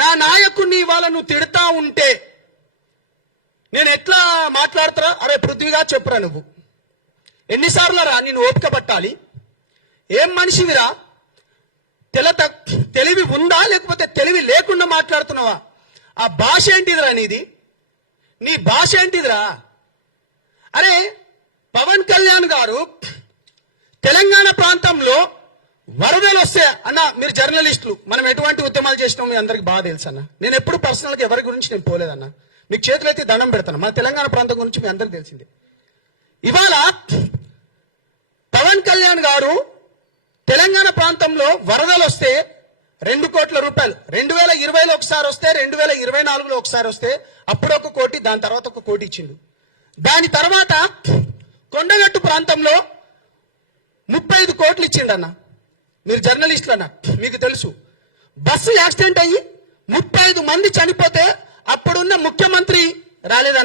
నా నాయకుడిని ఇవాళ నువ్వు తిడతా ఉంటే నేను ఎట్లా మాట్లాడతారా? అరే పృథ్వీగా చెప్పురా, నువ్వు ఎన్నిసార్లు రా నేను ఓపిక పట్టాలి? ఏం మనిషివిరా? తెలివి ఉందా లేకపోతే తెలివి లేకుండా మాట్లాడుతున్నావా? ఆ భాష ఏంటిదిరా నీది? నీ భాష ఏంటిదిరా? అరే పవన్ కళ్యాణ్ గారు తెలంగాణ ప్రాంతంలో వరదలు వస్తే అన్న, మీరు జర్నలిస్టులు, మనం ఎటువంటి ఉద్యమాలు చేసినాం మీ అందరికి బాగా తెలుసు అన్న. నేను ఎప్పుడు పర్సనల్గా ఎవరి గురించి నేను పోలేదన్న. మీకు చేతులైతే దండం పెడతాను. మన తెలంగాణ ప్రాంతం గురించి మీ అందరికి తెలిసిందే. ఇవాళ పవన్ కళ్యాణ్ గారు తెలంగాణ ప్రాంతంలో వరదలు వస్తే 2 కోట్ల రూపాయలు 2020లో ఒకసారి వస్తే, 2024లో ఒకసారి వస్తే, అప్పుడు 1 కోటి, దాని తర్వాత 1 కోటి ఇచ్చిండు. దాని తర్వాత కొండగట్టు ప్రాంతంలో 35 కోట్లు ఇచ్చిండన్న. మీరు జర్నలిస్టులు అన్న, మీకు తెలుసు. బస్సు యాక్సిడెంట్ అయ్యి 35 మంది చనిపోతే అప్పుడున్న ముఖ్యమంత్రి రాలేదన్న.